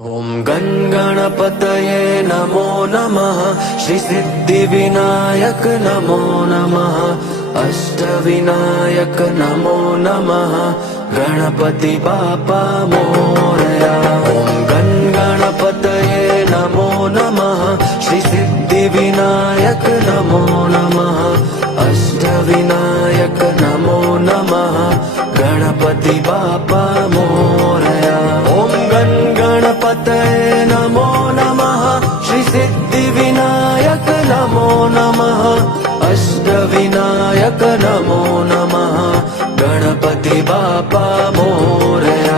ॐ गण गणपतये नमो नमः। श्री सिद्धिविनायक नमो नमः। अष्टविनायक नमो नमः। गणपति बापा मोरया। ॐ गण गणपतये नमो नमः। श्री सिद्धिविनायक नमो नमः। अष्टविनायक नमो नमः। गणपति बापा मोरया। ॐ गण गणपतये नमो नमः। श्री सिद्धिविनायक नमो नमः। अष्टविनायक नमो नमः। गणपति बापा मोरया।